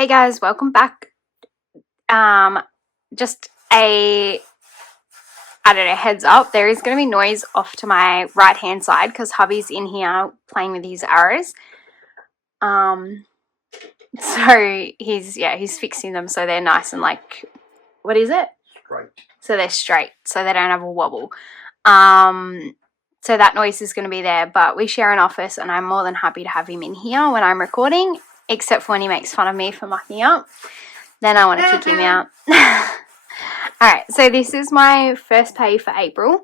Hey guys, welcome back. Just a, I don't know, heads up, there is going to be noise off to my right hand side because hubby's in here playing with his arrows. So he's fixing them so they're nice and like, what is it? Straight. So they're straight, so they don't have a wobble. So that noise is going to be there, but we share an office and I'm more than happy to have him in here when I'm recording, except for when he makes fun of me for mucking up. Then I want to kick him out. Alright, so this is my first pay for April.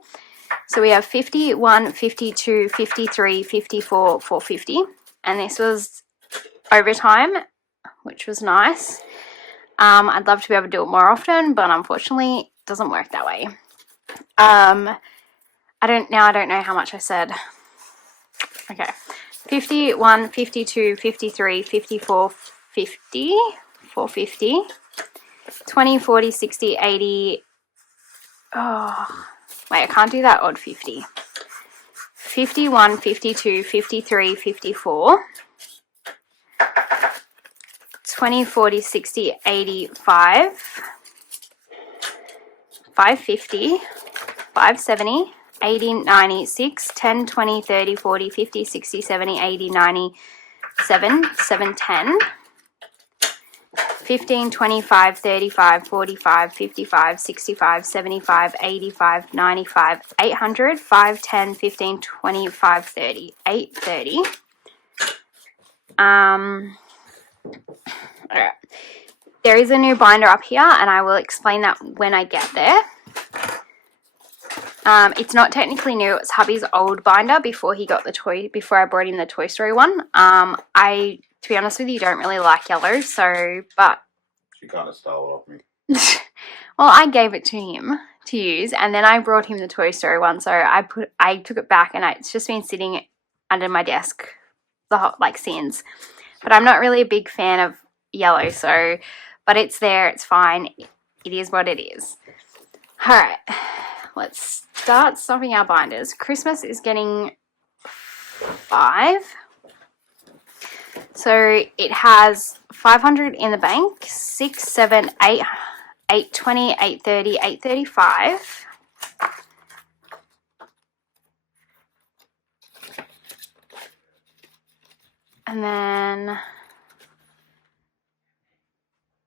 So we have 51, 52, 53, 54, 450. And this was overtime, which was nice. I'd love to be able to do it more often, but unfortunately it doesn't work that way. I don't know how much I said. Okay. 51, 52, 53, 54, 50, 450. 20, 40, 60, 80. Oh, wait, I can't do that odd 50. 51, 52, 53, 54. 20, 40, 60, 85. 550. 570. 80, 96. 10, 20, 30, 40, 50, 60, 70, 80, 97. 710. 15, 25, 35, 45, 55, 65, 75, 85, 95, 800, 5, 10, 15, 25, 30, 830. Alright. There is a new binder up here and I will explain that when I get there. It's not technically new, it's hubby's old binder before I brought in the Toy Story one. To be honest with you, don't really like yellow, but She kind of stole it off me. well, I gave it to him to use, and then I brought him the Toy Story one, so I took it back, and it's just been sitting under my desk, since. But I'm not really a big fan of yellow, but it's there, it's fine. It is what it is. Alright, let's start stuffing our binders. Christmas is getting 5. So it has 500 in the bank, 6, 7, 8, 820, 830, 835. And then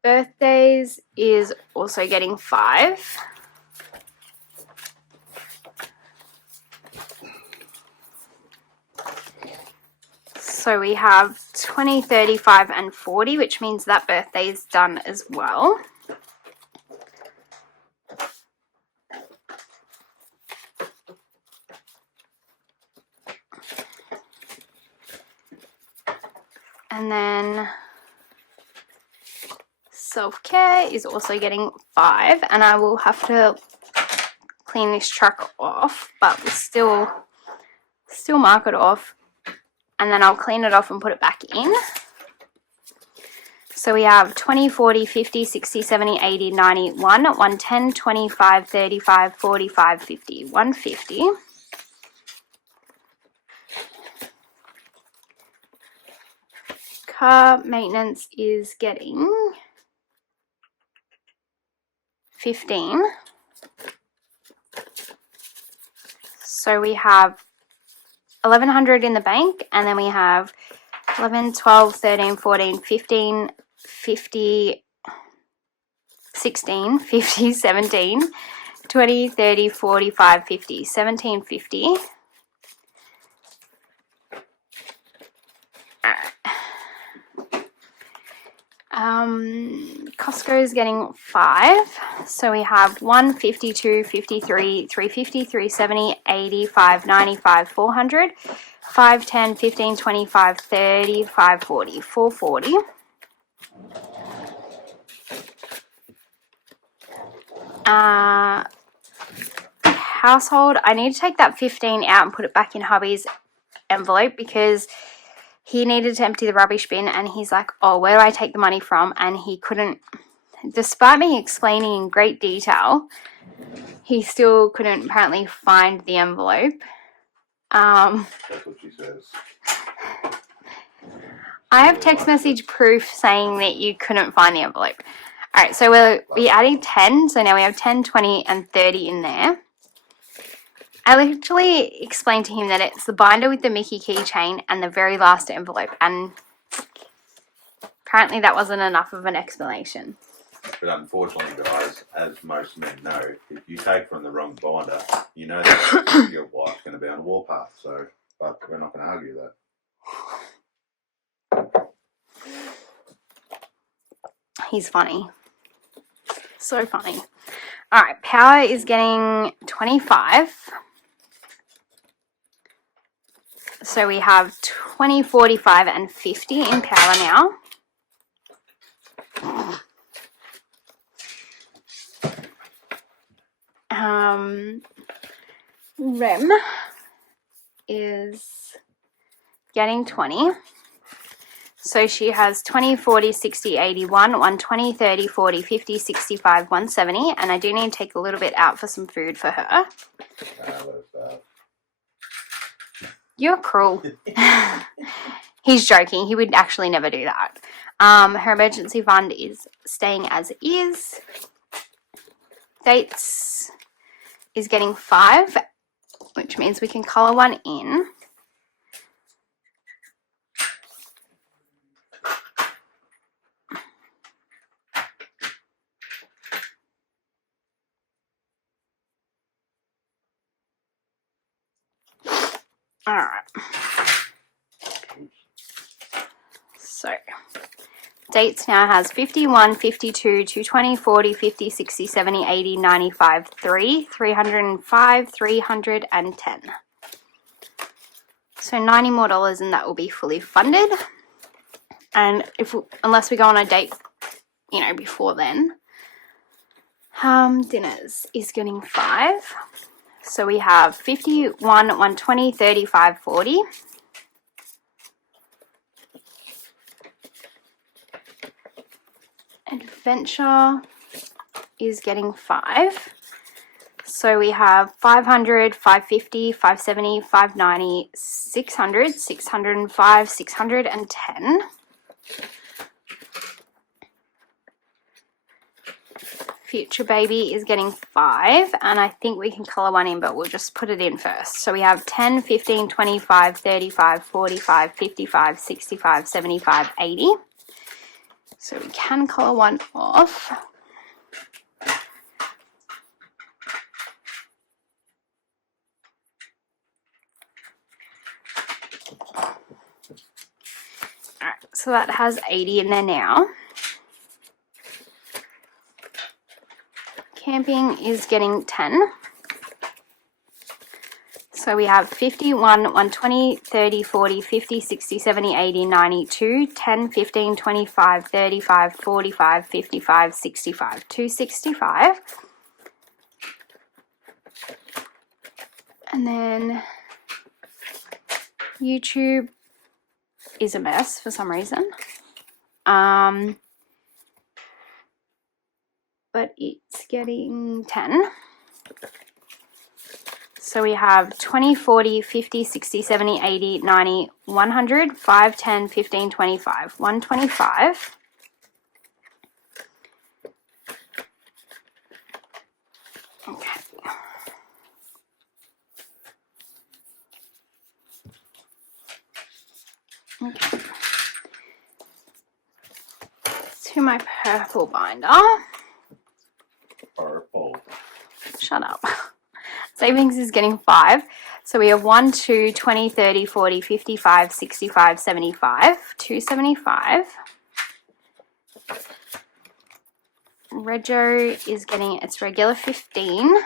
birthdays is also getting 5. So we have 20, 35, and 40, which means that birthday is done as well. And then self-care is also getting 5, and I will have to clean this truck off, but we'll still mark it off. And then I'll clean it off and put it back in. So we have 20, 40, 50, 60, 70, 80, 90, 110, 25, 35, 45, 50, 150. Car maintenance is getting 15. So we have 1100 in the bank, and then we have 11, 12, 13, 14, 15, 50, 16, 50, 17, 20, 30, 45, 50, 1750. Costco is getting 5. So we have 1, 52, 53, 350, 370, 85, 95, 400, 5, 10, 15, 25, 30, 540, 440. Household, I need to take that 15 out and put it back in hubby's envelope because he needed to empty the rubbish bin and he's like, oh, where do I take the money from? And he couldn't, despite me explaining in great detail, he still couldn't apparently find the envelope. That's what she says. I have text message proof saying that you couldn't find the envelope. All right, so we're adding 10. So now we have 10, 20, and 30 in there. I literally explained to him that it's the binder with the Mickey keychain and the very last envelope. And apparently that wasn't enough of an explanation. But unfortunately, guys, as most men know, if you take from the wrong binder, you know that your wife's going to be on a warpath. So, but we're not going to argue that. He's funny. So funny. All right, power is getting 25. So we have 20, 45, and 50 in power now. Rem is getting 20. So she has 20, 40, 60, 81, 120, 30, 40, 50, 65, 170. And I do need to take a little bit out for some food for her. You're cruel. He's joking. He would actually never do that. Her emergency fund is staying as is. Dates is getting 5, which means we can colour one in. All right. So, dates now has 51, 52, 220, 40, 50, 60, 70, 80, 95, 3, 305, 310. So $90 more and that will be fully funded. And unless we go on a date, you know, before then. Dinners is getting 5. So we have 51, 120, 35, 40. Adventure is getting 5. So we have 500, 550, 570, 590, 600, 605, 610. Future Baby is getting 5, and I think we can colour one in, but we'll just put it in first. So we have 10, 15, 25, 35, 45, 55, 65, 75, 80. So we can colour one off. Alright, so that has 80 in there now. Camping is getting 10. So we have 51, 120, 30, 40, 50, 60, 70, 80, 92, 10, 15, 25, 35, 45, 55, 65, 265. And then YouTube is a mess for some reason. But it's getting 10. So we have 20, 40, 50, 60, 70, 80, 90, 100, 5, 10, 15, 25, 125. Okay. Okay. To my purple binder. Purple. Shut up. Savings is getting 5. So we have 1, 2, 20, 30, 40, 55, 65, 75, 275. Rego is getting its regular 15.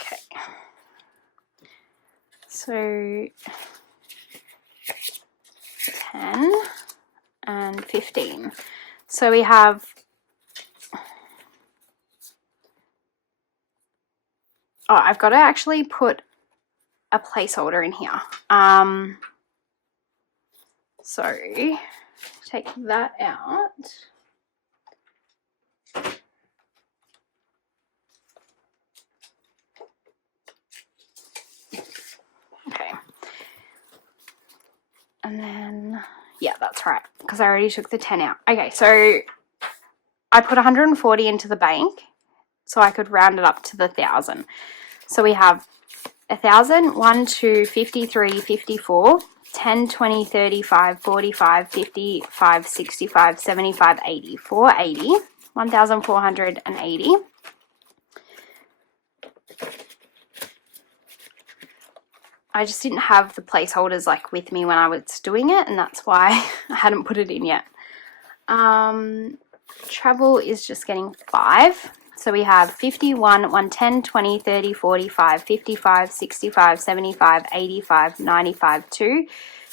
Okay. So 10 and 15. So we have I've got to actually put a placeholder in here. So take that out. And then, yeah, that's right, because I already took the 10 out. Okay, so I put 140 into the bank so I could round it up to the 1,000. So we have 1,000, 1, 2, 53, 54, 10, 20, 35, 45, 55, 65, 75, 80, 480, 1,480. I just didn't have the placeholders like with me when I was doing it, and that's why I hadn't put it in yet. Travel is just getting 5. So we have 51, 110, 20, 30, 45, 55, 65, 75, 85, 95, 2,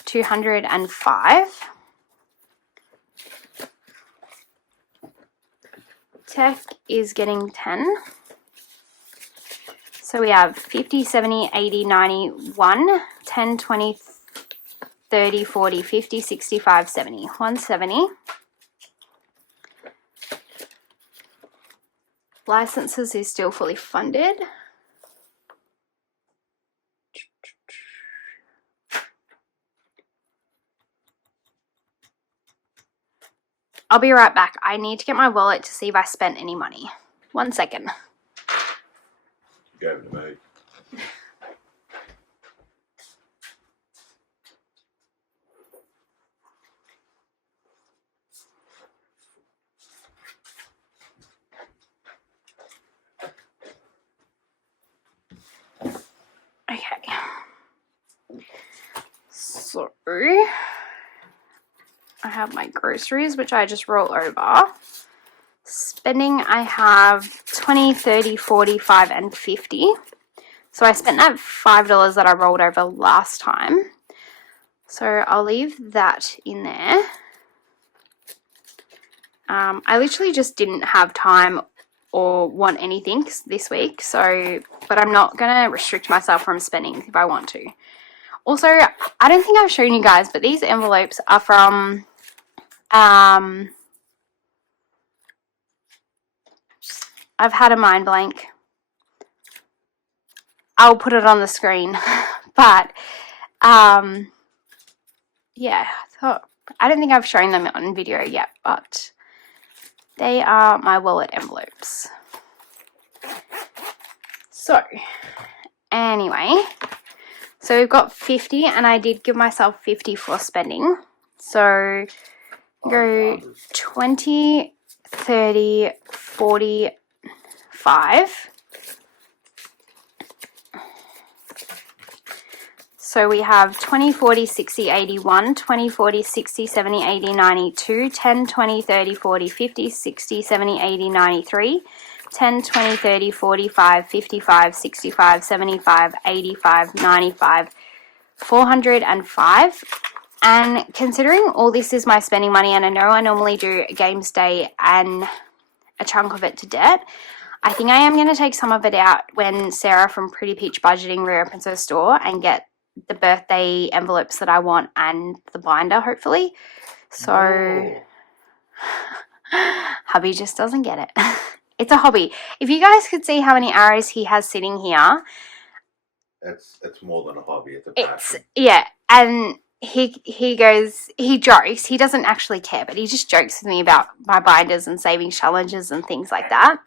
205. Tech is getting 10. So we have 50, 70, 80, 91, 10, 20, 30, 40, 50, 65, 70, 170. Licenses is still fully funded. I'll be right back. I need to get my wallet to see if I spent any money. 1 second. Go over to me. Okay. So I have my groceries, which I just roll over. Spending, I have 20, 30, 45, and 50. So I spent that $5 that I rolled over last time. So I'll leave that in there. I literally just didn't have time or want anything this week. So, but I'm not going to restrict myself from spending if I want to. Also, I don't think I've shown you guys, but these envelopes are from, I've had a mind blank. I'll put it on the screen. But, yeah, I don't think I've shown them on video yet, but they are my wallet envelopes. So, anyway, so we've got 50, and I did give myself 50 for spending. So, go 20, 30, 45. So we have 20, 40, 60, 81, 20, 40, 60, 70, 80, 92, 10, 20, 30, 40, 50, 60, 70, 80, 93, 10, 20, 30, 45, 55, 65, 75, 85, 95, 405. And considering all this is my spending money, and I know I normally do a games day and a chunk of it to debt, I think I am going to take some of it out when Sarah from Pretty Peach Budgeting reopens her store and get the birthday envelopes that I want and the binder, hopefully. So, hubby just doesn't get it. It's a hobby. If you guys could see how many arrows he has sitting here. It's more than a hobby. It's a passion. Yeah, and he jokes. He doesn't actually care, but he just jokes with me about my binders and savings challenges and things like that.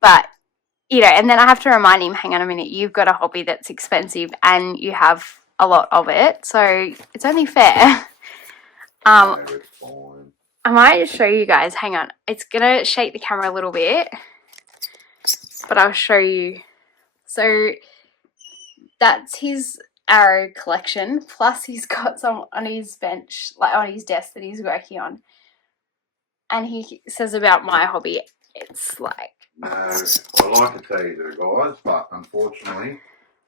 But you know, and then I have to remind him, hang on a minute, you've got a hobby that's expensive and you have a lot of it, so it's only fair. I might just show you guys, hang on, it's gonna shake the camera a little bit, but I'll show you. So that's his arrow collection, plus he's got some on his bench, like on his desk that he's working on, and he says about my hobby, it's like, no, I'd like to tell you that, guys, but unfortunately,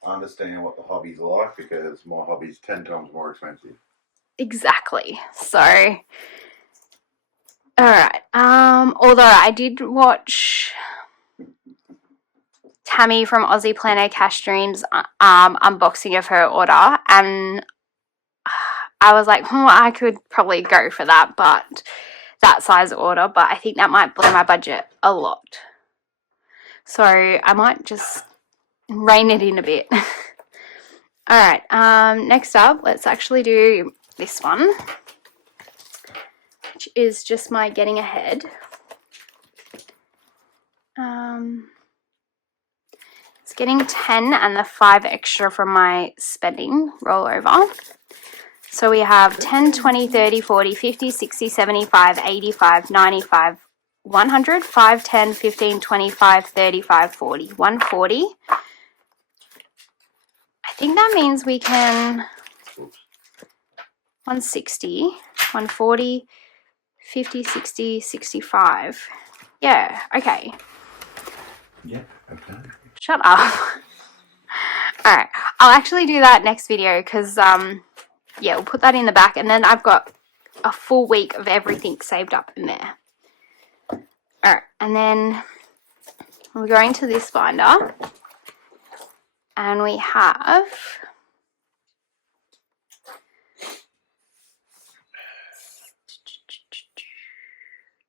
I understand what the hobby's like because my hobby's 10 times more expensive. Exactly. So, alright. Although I did watch Tammy from Aussie Planner Cash Dreams unboxing of her order, and I was like, I could probably go for that, but that size order, but I think that might blow my budget a lot. So I might just rein it in a bit. Alright, next up, let's actually do this one, which is just my getting ahead. It's getting 10 and the 5 extra from my spending rollover. So we have 10, 20, 30, 40, 50, 60, 75, 85, 95, 100, 5, 10, 15, 25, 35, 40, 140. I think that means we can 160, 140, 50, 60, 65. Yeah, okay. Yeah, okay. Shut up. Alright, I'll actually do that next video because, yeah, we'll put that in the back and then I've got a full week of everything saved up in there. Alright, and then we're going to this binder and we have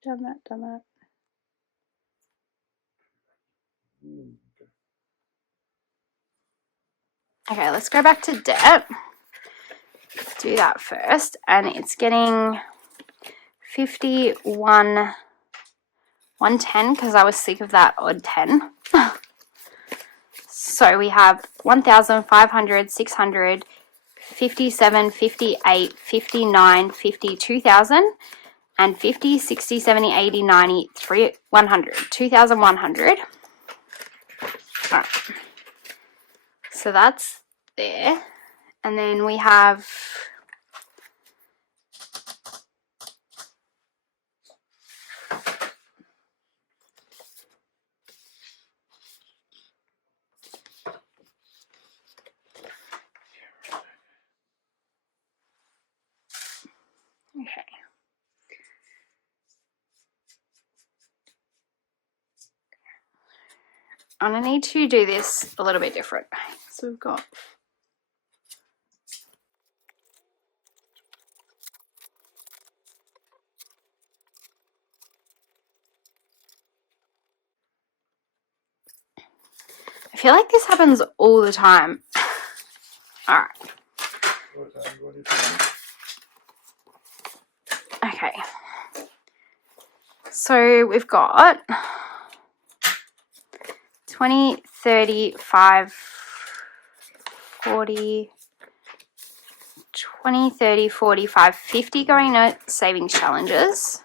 done that. Okay, let's go back to debt. Do that first, and it's getting 51, 110 because I was sick of that odd 10. So we have 1,500, 600, 57, 58, 59, 50, 2,000, and 50, 60, 70, 80, 90, 100, 2,100. All right. So that's there. And then we have okay. I'm going to need to do this a little bit different. So we've got I feel like this happens all the time. Alright. Okay. So we've got 20, 30, 5, 40, 20, 30, 45, 50 going to savings challenges.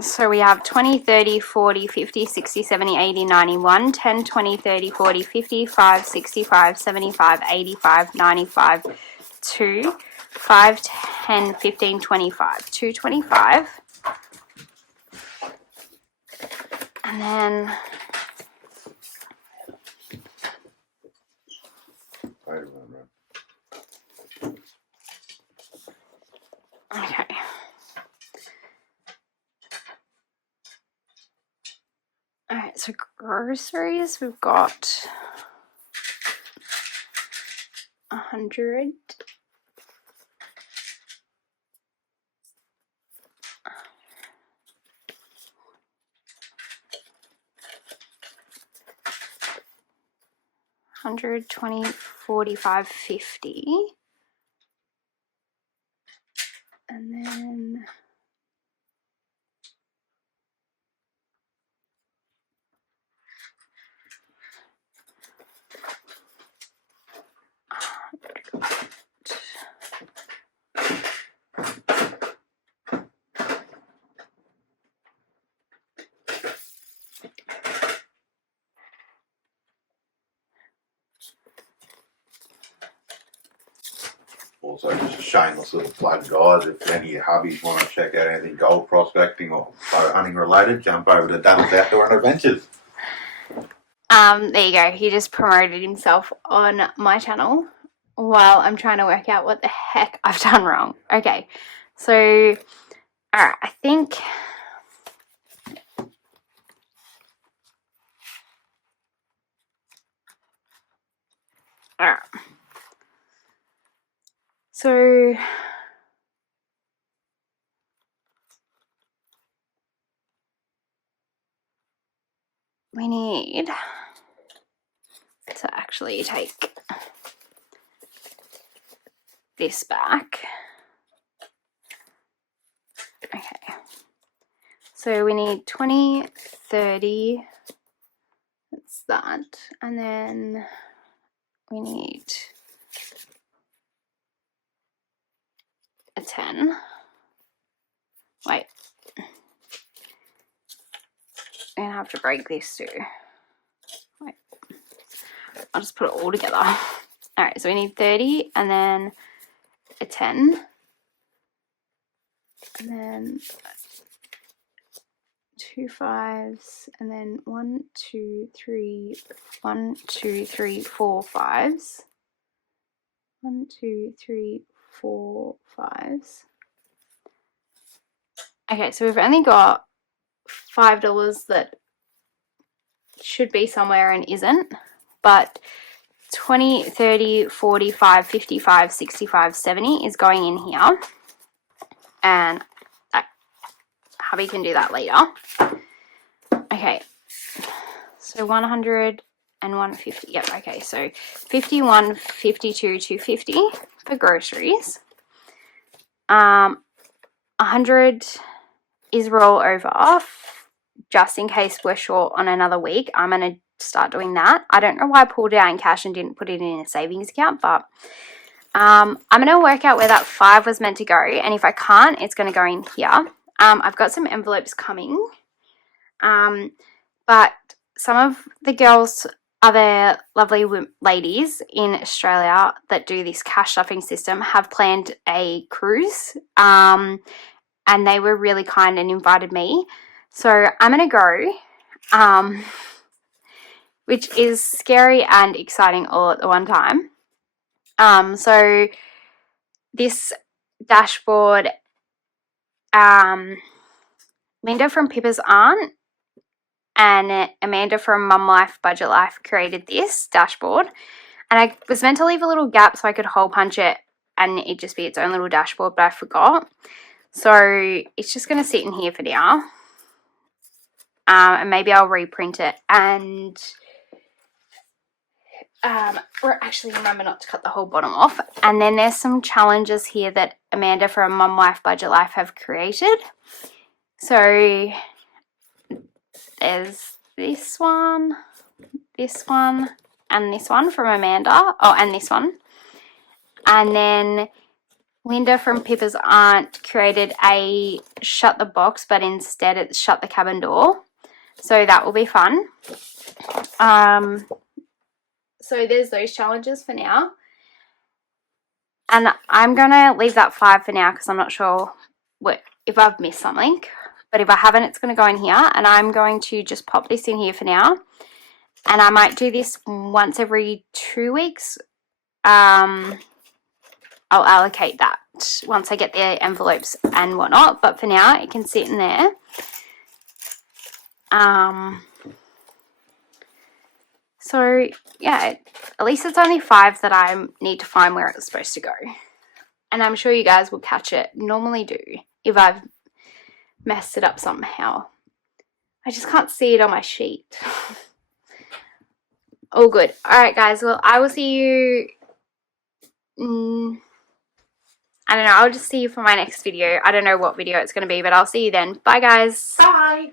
So we have 20, 30, 40, 50, 60, 70, 80, 91, 10, 20, 30, 40, 55, 65, 75, 85, 95, 2, 5, 10, 15, 25, 225. And then okay. Alright, so groceries, we've got 100. $100, 20, 45, 50. And then Also, just a shameless little plug, guys. If any of your hubbies want to check out anything gold prospecting or bow hunting related, jump over to Dave's Outdoor and Adventures. there you go. He just promoted himself on my channel while I'm trying to work out what the heck I've done wrong. Okay, so alright, I think alright. So we need to actually take this back. Okay, so we need 20, 30, that's that, and then we need a 10. Wait, I'm gonna have to break this too. Wait, I'll just put it all together. Alright, so we need 30 and then a 10, and then 2 5s, and then 1 2 3 1 2 3 4 5s, 1 2 3 4 5s. Okay, so we've only got $5 that should be somewhere and isn't, but 20, 30, 45, 55, 65, 70 is going in here, and hubby can do that later. Okay, so 100 and 150. Yep, okay, so 51, 52, 250 for groceries. 100 is roll over just in case we're short on another week. I'm going to start doing that. I don't know why I pulled it out in cash and didn't put it in a savings account, but I'm going to work out where that 5 was meant to go, and if I can't, it's going to go in here. I've got some envelopes coming, but some of the girls, other lovely ladies in Australia that do this cash stuffing system, have planned a cruise, and they were really kind and invited me. So I'm going to go, which is scary and exciting all at the one time. So this dashboard, Linda from Pippa's aunt and Amanda from Mum Life Budget Life created this dashboard, and I was meant to leave a little gap so I could hole punch it and it'd just be its own little dashboard, but I forgot. So it's just going to sit in here for now, and maybe I'll reprint it, and actually remember not to cut the whole bottom off. And then there's some challenges here that Amanda from Mum Life Budget Life have created. So there's this one, and this one from Amanda. Oh, and this one. And then Linda from Pippa's aunt created a shut the box, but instead it's shut the cabin door. So that will be fun. So there's those challenges for now. And I'm going to leave that 5 for now because I'm not sure if I've missed something. But if I haven't, it's going to go in here. And I'm going to just pop this in here for now. And I might do this once every 2 weeks. I'll allocate that once I get the envelopes and whatnot. But for now, it can sit in there. So, yeah, at least it's only 5 that I need to find where it's supposed to go. And I'm sure you guys will catch it. Normally do, if I've messed it up somehow. I just can't see it on my sheet. All good. Alright, guys. Well, I will see you... I don't know. I'll just see you for my next video. I don't know what video it's going to be, but I'll see you then. Bye, guys. Bye.